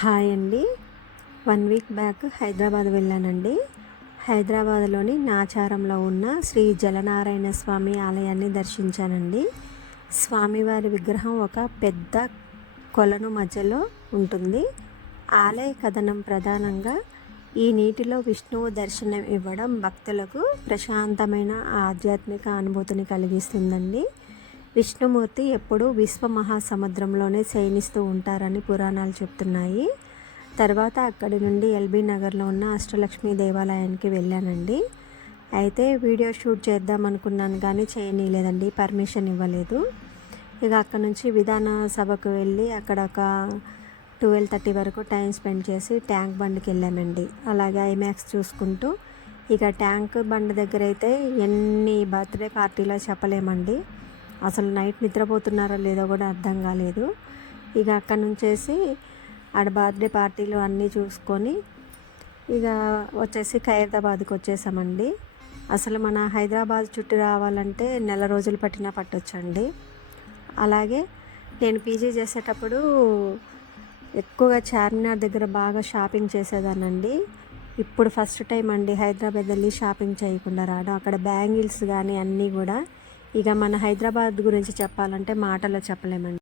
Hi అండి. 1 week back Hyderabad వెళ్ళానండి. హైదరాబాద్లోని నాచారంలో ఉన్న శ్రీ జలనారాయణ స్వామి ఆలయాన్ని దర్శించానండి. స్వామివారి విగ్రహం ఒక పెద్ద కొలను మధ్యలో ఉంటుంది. ఆలయ కథనం ప్రధానంగా ఈ నీటిలో విష్ణువు దర్శనం ఇవ్వడం భక్తులకు ప్రశాంతమైన ఆధ్యాత్మిక అనుభూతిని కలిగిస్తుందండి. విష్ణుమూర్తి ఎప్పుడూ విశ్వ మహాసముద్రంలోనే శయనిస్తూ ఉంటారని పురాణాలు చెప్తున్నాయి. తర్వాత అక్కడి నుండి ఎల్బీ నగర్లో ఉన్న అష్టలక్ష్మి దేవాలయానికి వెళ్ళానండి. అయితే వీడియో షూట్ చేద్దాం అనుకున్నాను కానీ చేయనీయలేదండి, పర్మిషన్ ఇవ్వలేదు. ఇక అక్కడ నుంచి విధాన సభకు వెళ్ళి అక్కడ ఒక 12:30 వరకు టైం స్పెండ్ చేసి ట్యాంక్ బండ్కి వెళ్ళామండి. అలాగే ఐమాక్స్ చూసుకుంటూ ఇక ట్యాంక్ బండ్ దగ్గర అయితే ఎన్ని బర్త్డే పార్టీలో చెప్పలేమండి. అసలు నైట్ నిద్రపోతున్నారో లేదో కూడా అర్థం కాలేదు. ఇక అక్కడ నుంచేసి ఆడ బర్త్డే పార్టీలు అన్నీ చూసుకొని ఇక వచ్చేసి ఖైరతాబాద్కి వచ్చేసామండి. అసలు మన హైదరాబాద్ చుట్టూ రావాలంటే నెల రోజులు పట్టినా పట్టొచ్చండి. అలాగే నేను పీజీ చేసేటప్పుడు ఎక్కువగా చార్మినార్ దగ్గర బాగా షాపింగ్ చేసేదానండి. ఇప్పుడు ఫస్ట్ టైం అండి హైదరాబాద్ వెళ్ళి షాపింగ్ చేయకుండా రావడం. అక్కడ బ్యాంగిల్స్ కానీ అన్నీ కూడా ఇక మన హైదరాబాద్ గురించి చెప్పాలంటే మాటలో చెప్పలేమండి.